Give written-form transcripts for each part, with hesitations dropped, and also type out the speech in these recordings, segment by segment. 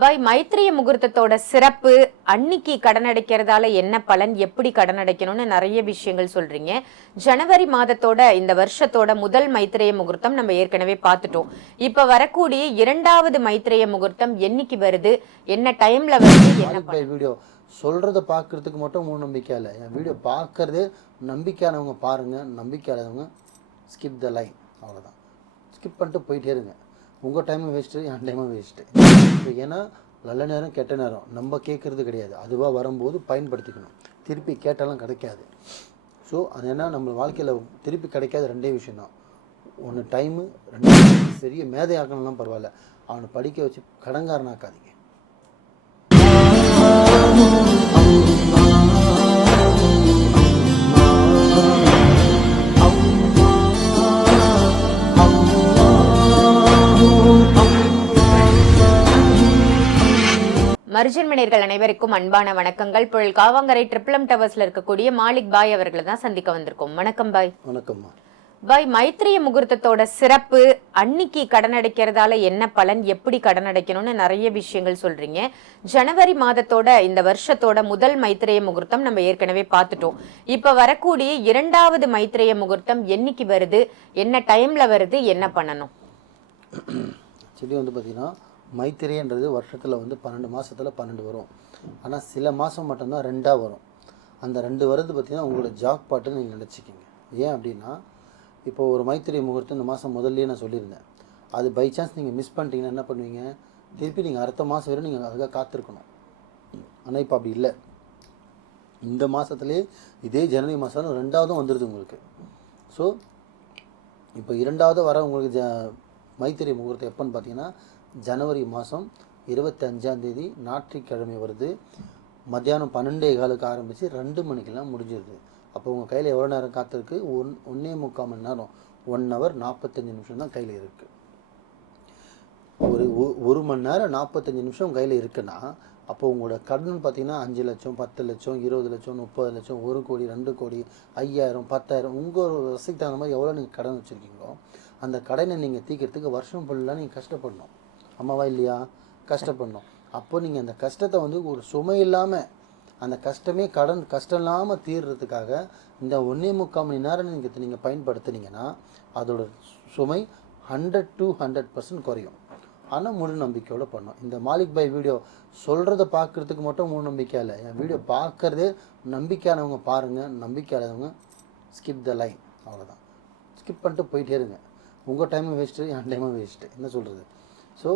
பாய் மைத்ரிய முகூர்த்தத்தோட சிறப்பு, அன்னைக்கு கடன் அடைக்கிறதால என்ன பலன், எப்படி கடன் அடைக்கணும்னு நிறைய விஷயங்கள் சொல்றீங்க. ஜனவரி மாதத்தோட இந்த வருஷத்தோட முதல் மைத்ரேய முகூர்த்தம் நம்ம ஏற்கனவே பார்த்துட்டோம். இப்ப வரக்கூடிய இரண்டாவது மைத்ரேய முகூர்த்தம் என்னைக்கு வருது, என்ன டைம்ல வருது, என்ன வீடியோ சொல்றத பார்க்கறதுக்கு மட்டும் மூணு நம்பிக்கை இல்லை. என் வீடியோ பார்க்கறதே நம்பிக்கையானவங்க பாருங்க, நம்பிக்கையானவங்க ஸ்கிப் த லைன். அவ்வளோதான், ஸ்கிப் பண்ணிட்டு போயிட்டே இருங்க. உங்கள் டைமும் வேஸ்ட்டு, என் டைமும் வேஸ்ட்டு. ஏன்னா நல்ல நேரம் கெட்ட நேரம் நம்ம கேட்குறது கிடையாது, அதுவாக வரும்போது பயன்படுத்திக்கணும். திருப்பி கேட்டாலும் கிடைக்காது. ஸோ அது என்ன, நம்ம வாழ்க்கையில் திருப்பி கிடைக்காத ரெண்டே விஷயந்தான். ஒன்று டைமு, ரெண்டு பெரிய மேதையாக்கணும்லாம் பரவாயில்ல, அவனை படிக்க வச்சு கடங்காரனாக்காதீங்க. மருஜன்மணியர்கள் அனைவருக்கும் அன்பான வணக்கங்கள். புழல் காவாங்கரை ட்ரிபிள் டவர்ஸ்ல இருக்கக்கூடிய மாலிக் பாய் அவர்களை தான் சந்திக்க வந்திருக்கோம். வணக்கம் பாய். வணக்கம்மா. பாய், மைத்ரிய முகூர்த்தத்தோட சிறப்பு, அன்னைக்கு கடன் அடைக்கிறதால என்ன பலன், எப்படி கடன் அடைக்கணும்னு நிறைய விஷயங்கள் சொல்றீங்க. ஜனவரி மாதத்தோட இந்த வருஷத்தோட முதல் மைத்ரேய முகூர்த்தம் நம்ம ஏற்கனவே பார்த்துட்டோம். இப்ப வரக்கூடிய இரண்டாவது மைத்ரேய முகூர்த்தம் என்னைக்கு வருது, என்ன டைம்ல வருது, என்ன பண்ணணும்? சொல்லி பார்த்தீங்கன்னா மைத்திரைன்றது வருஷத்தில் 12 மாதத்தில் 12 வரும். ஆனால் சில மாதம் மட்டும்தான் 2ஆக வரும். அந்த 2 வருது பார்த்திங்கன்னா உங்களோட ஜாக் பாட்டுன்னு நீங்கள் நினச்சிக்கிங்க. ஏன் அப்படின்னா, இப்போது ஒரு மைத்திரை முகூர்த்தம் இந்த மாதம் முதல்லையே நான் சொல்லியிருந்தேன். அது பை சான்ஸ் நீங்கள் மிஸ் பண்ணிட்டீங்கன்னா என்ன பண்ணுவீங்க, திருப்பி நீங்கள் அடுத்த மாதம் வரை நீங்கள் அதுக்காக காத்திருக்கணும். ஆனால் இப்போ அப்படி இல்லை. இந்த மாதத்துலேயே இதே ஜனவரி மாதம் 2ஆவதும் வந்துடுது உங்களுக்கு. ஸோ இப்போ 2ஆவது வர உங்களுக்கு மைத்திரை முகூர்த்தம் எப்போன்னு பார்த்தீங்கன்னா ஜனவரி மாதம் 25ஆம் தேதி ஞாயிற்றுக்கிழமை வருது. மத்தியானம் 12:15 ஆரம்பித்து 2 மணிக்கெல்லாம் முடிஞ்சிருது. அப்போ உங்கள் கையில் எவ்வளோ நேரம் காத்திருக்கு? 1.25 மணி நேரம், 1 hour 45 நிமிஷம் தான் கையில் இருக்குது. ஒரு மணி நேரம் 45 நிமிஷம் கையில் இருக்குன்னா அப்போ உங்களோட கடன் பார்த்தீங்கன்னா 5 லட்சம், 10 லட்சம், 20 லட்சம், 30 லட்சம், 1 கோடி, 2 கோடி, 5000, 10,000, உங்கள் வசதிக்கு தகுந்த மாதிரி எவ்வளோ நீங்கள் கடன் வச்சுருக்கீங்களோ அந்த கடனை நீங்கள் தீர்க்கிறதுக்கு வருஷம் ஃபுல்லாக நீங்கள் கஷ்டப்படணும். அம்மாவா இல்லையா? கஷ்டப்படணும். அப்போ நீங்கள் அந்த கஷ்டத்தை ஒரு சுமை இல்லாமல், அந்த கஷ்டமே கஷ்டம் இல்லாமல் தீர்றதுக்காக இந்த 1.25 மணி நேரம் நீங்கள் பயன்படுத்துனீங்கன்னா அதோட சுமை 100 to 100% குறையும். ஆனால் முழு நம்பிக்கையோடு பண்ணோம். இந்த மாலிக் பாய் வீடியோ சொல்கிறத பார்க்குறதுக்கு மட்டும் முழு நம்பிக்கை இல்லை. என் வீடியோ பார்க்குறதே நம்பிக்கையானவங்க பாருங்கள், நம்பிக்கையானவங்க ஸ்கிப் த லைன். அவ்வளோதான், ஸ்கிப் பண்ணிட்டு போயிட்டே இருங்க. உங்கள் டைமும் வேஸ்ட்டு, என் டைமும் வேஸ்ட்டு. என்ன சொல்கிறது? ஸோ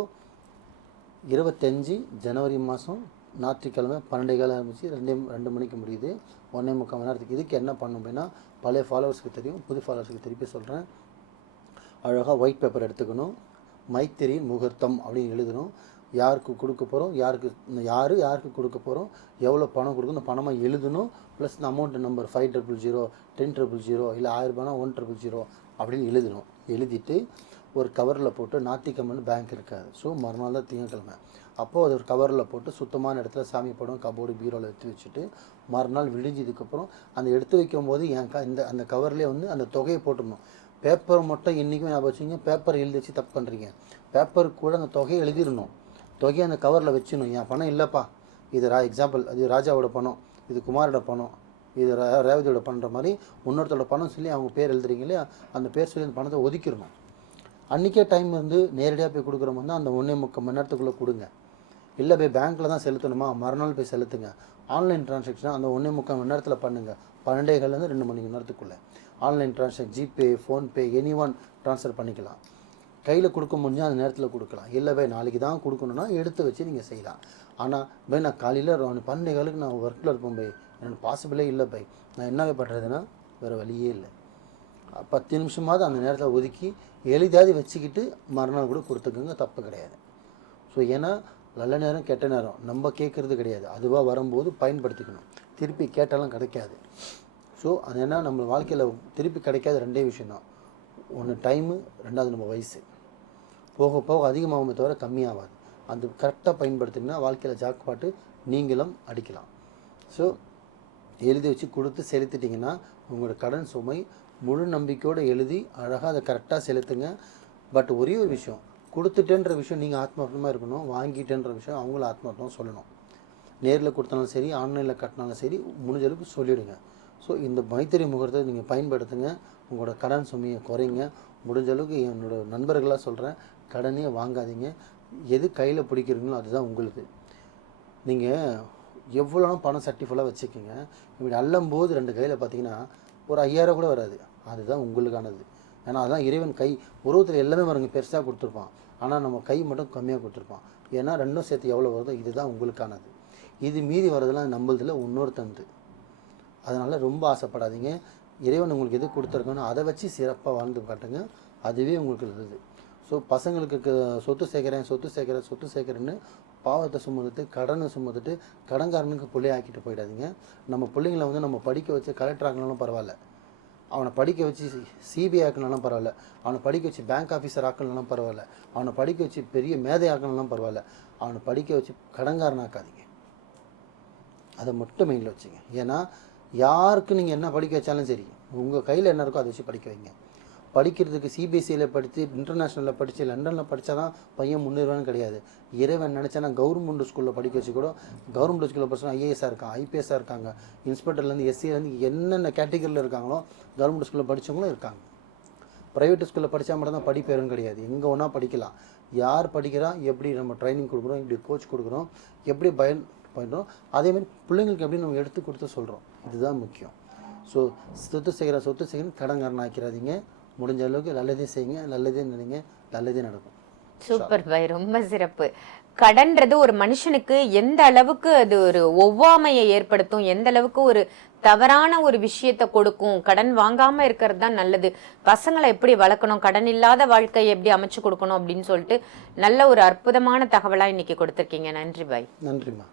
25 ஜனவரி மாதம் ஞாயிற்றுக்கிழமை 12:15 ஆரம்பித்து 2 மணிக்கு முடியுது. 1.25 மணி நேரத்துக்கு. இதுக்கு என்ன பண்ணணும் அப்படின்னா, பழைய ஃபாலோவர்ஸுக்கு தெரியும், புது ஃபாலோவர்ஸுக்கு திருப்பி சொல்கிறேன். அழகாக ஒயிட் பேப்பர் எடுத்துக்கணும். மைத்திரி முகூர்த்தம் அப்படின்னு எழுதணும். யாருக்கு கொடுக்க போகிறோம், யாருக்கு கொடுக்க போகிறோம், எவ்வளோ பணம் கொடுக்கணும், இந்த பணமாக எழுதணும். ப்ளஸ் இந்த அமௌண்ட் நம்பர் 500, 1000, இல்லை 1000 100 அப்படின்னு எழுதணும். எழுதிட்டு ஒரு கவரில் போட்டு, ஞாயிற்றுக்கிழமை பேங்க் இருக்காது, ஸோ மறுநாள் தான் திங்கக்கிழமை. அப்போது அது ஒரு கவரில் போட்டு சுத்தமான இடத்துல சாமி படம், கபோர்டு, பீரோவில் எடுத்து வச்சுட்டு மறுநாள் விழிஞ்சதுக்கப்புறம் அந்த எடுத்து வைக்கும் போது அந்த கவர்லேயே அந்த தொகையை போட்டுடணும். பேப்பர் மட்டும் என்றைக்கும் ஞாபகம் வச்சுங்க, பேப்பர் எழுதி வச்சு தப்பு பண்ணுறீங்க. பேப்பருக்கு கூட அந்த தொகையை எழுதிடணும். தொகையை அந்த கவரில் வச்சிடணும். என் பணம் இல்லைப்பா, இது எக்ஸாம்பிள், அது ராஜாவோட பணம், இது குமாரோட பணம், இது ரேவதியோட பண்ணுற மாதிரி இன்னொருத்தோட பணம் சொல்லி அவங்க பேர் எழுதுறீங்க இல்லையா, அந்த பேர் சொல்லி அந்த பணத்தை ஒதுக்கிடணும். அன்றைக்கே டைம் நேரடியாக போய் கொடுக்குற மாதிரி தான் அந்த 1.25 மணி நேரத்துக்குள்ளே கொடுங்க. இல்லை போய் பேங்க்கில் தான் செலுத்தணுமா, மறுநாள் போய் செலுத்துங்க. ஆன்லைன் ட்ரான்சாக்ஷன் அந்த 1.25 மணி நேரத்தில் பண்ணுங்கள். 12:15 2 மணி நேரத்துக்குள்ளே online transaction, GPay, PhonePe, any one transfer பண்ணிக்கலாம். கையில் கொடுக்க முடிஞ்சால் அந்த நேரத்தில் கொடுக்கலாம். இல்லை போய் நாளைக்கு தான் கொடுக்கணுன்னா எடுத்து வச்சு நீங்கள் செய்யலாம். ஆனால் போய் நான் காலையில் 12:15 நான் ஒர்க்கில் இருப்பேன் போய், எனக்கு பாசிபிளே இல்லை போய், நான் என்னவே பண்ணுறதுன்னா வேறு வழியே இல்லை. 10 நிமிஷமாவது அந்த நேரத்தில் ஒதுக்கி எளிதாவது வச்சுக்கிட்டு மறுநாள் கூட கொடுத்துக்கோங்க, தப்பு கிடையாது. ஸோ ஏன்னா நல்ல நேரம் கெட்ட நேரம் நம்ம கேட்குறது கிடையாது, அதுவாக வரும்போது பயன்படுத்திக்கணும். திருப்பி கேட்டாலும் கிடைக்காது. ஸோ அது என்ன, நம்ம வாழ்க்கையில் திருப்பி கிடைக்காத ரெண்டே விஷயந்தான். ஒன்று டைமு, 2வது நம்ம வயசு. போக போக அதிகமாகுமே தவிர கம்மியாகாது. அது கரெக்டாக பயன்படுத்திங்கன்னா வாழ்க்கையில் ஜாக்பாட்டு நீங்களும் அடிக்கலாம். ஸோ எழுதி வச்சு கொடுத்து செலுத்திட்டிங்கன்னா உங்களோட கடன் சுமை முழு நம்பிக்கையோடு எழுதி அழகாக அதை கரெக்டாக செலுத்துங்க. பட் ஒரே ஒரு விஷயம், கொடுத்துட்டேன்ற விஷயம் நீங்கள் ஆத்மார்த்தமாக இருக்கணும், வாங்கிட்டேன்ற விஷயம் அவங்களும் ஆத்மார்த்தமாக சொல்லணும். நேரில் கொடுத்தாலும் சரி, ஆன்லைனில் கட்டினாலும் சரி, முடிஞ்ச அளவுக்கு சொல்லிவிடுங்க. ஸோ இந்த மைத்திரை முகூர்த்தத்தை நீங்கள் பயன்படுத்துங்க, உங்களோட கடன் சுமையை குறைங்க. முடிஞ்ச அளவுக்கு என்னோட நண்பர்களாக சொல்கிறேன், கடனே வாங்காதீங்க. எது கையில் பிடிக்கிறீங்களோ அதுதான் உங்களுக்கு. நீங்கள் எவ்வளோ பணம் சட்டி ஃபுல்லாக வச்சுக்கோங்க, இப்படி அள்ளும்போது 2 கையில் பார்த்தீங்கன்னா ஒரு 5000 கூட வராது. அதுதான் உங்களுக்கானது. ஏன்னா அதுதான் இறைவன் கை. உருவத்தில் எல்லாமே பாருங்க பெருசாக கொடுத்துருப்பான், ஆனால் நம்ம கை மட்டும் கம்மியாக கொடுத்துருப்பான். ஏன்னா ரெண்டும் சேர்த்து எவ்வளோ வருதோ இதுதான் உங்களுக்கானது. இது மீறி வரதெல்லாம் நம்மளதில் இன்னொருத்தந்து. அதனால் ரொம்ப ஆசைப்படாதீங்க. இறைவன் உங்களுக்கு எது கொடுத்துருக்கணும் அதை வச்சு சிறப்பாக வாழ்ந்து காட்டுங்க, அதுவே உங்களுக்கு இருக்குது. ஸோ பசங்களுக்கு சொத்து சேர்க்குறேன்னு பாவத்தை சுமந்துட்டு, கடனை சுமந்துட்டு, கடன்காரனுக்கு பிள்ளைய ஆக்கிட்டு போயிடாதீங்க. நம்ம பிள்ளைங்களை வந்து நம்ம படிக்க வச்சு கலெக்டர் ஆக்கினாலும் பரவாயில்ல, அவனை படிக்க வச்சு சிபிஐ ஆக்கினாலும் பரவாயில்ல, அவனை படிக்க வச்சு பேங்க் ஆஃபீஸர் ஆக்கினாலும் பரவாயில்ல, அவனை படிக்க வச்சு பெரிய மேதை ஆக்கினாலும் பரவாயில்ல, அவனை படிக்க வச்சு கடன்காரன் ஆக்காதீங்க. அதை மட்டும் மைண்டில் வச்சுங்க. ஏன்னா யாருக்கு நீங்கள் என்ன படிக்க வச்சாலும் சரி, உங்கள் கையில் என்ன இருக்கோ அதை வச்சு படிக்க வைங்க. படிக்கிறதுக்கு சிபிஎஸ்சியில் படித்து, இன்டர்நேஷ்னலில் படித்து, லண்டனில் படித்தா தான் பையன் முன்னேறுவான்னு கிடையாது. இறைவன் நினச்சானா கவர்மெண்ட் ஸ்கூலில் படிக்க வச்சு கூட, கவர்மெண்ட் ஸ்கூலில் படிச்சா ஐஏஎஸ்ஸாக இருக்காங்க, ஐபிஎஸ்ஸாக இருக்காங்க, இன்ஸ்பெக்டர்லேருந்து எஸ்சிலேருந்து என்னென்ன கேட்டகரியில் இருக்காங்களோ கவர்மெண்ட் ஸ்கூலில் படித்தவங்களும் இருக்காங்க. ப்ரைவேட் ஸ்கூலில் படித்தா மட்டும் தான் படிப்பேருன்னு கிடையாது, எங்கே ஒன்றா படிக்கலாம். யார் படிக்கிறா, எப்படி நம்ம ட்ரைனிங் கொடுக்குறோம், எப்படி கோச் கொடுக்குறோம், எப்படி பண்ணுறோம், அதேமாதிரி பிள்ளைங்களுக்கு எப்படி நம்ம எடுத்து கொடுத்து சொல்கிறோம், இதுதான் முக்கியம். ஸோ சொத்து செய்கிறேன் கடன்காரன் ஆக்கிறாதீங்க. முடிஞ்ச அளவுக்கு நல்லதே செய்யுங்க, நல்லதே நினைங்க, நல்லதே நடக்கும். சூப்பர் பாய், ரொம்ப சிறப்பு. கடன்றது ஒரு மனுஷனுக்கு எந்த அளவுக்கு அது ஒரு ஒவ்வாமையை ஏற்படுத்தும், எந்த அளவுக்கு ஒரு தவறான ஒரு விஷயத்தை கொடுக்கும். கடன் வாங்காம இருக்கிறது தான் நல்லது. பசங்களை எப்படி வளர்க்கணும், கடன் இல்லாத வாழ்க்கையை எப்படி அமைச்சு கொடுக்கணும் அப்படின்னு சொல்லிட்டு நல்ல ஒரு அற்புதமான தகவலா இன்னைக்கு கொடுத்துருக்கீங்க. நன்றி பாய். நன்றிம்மா.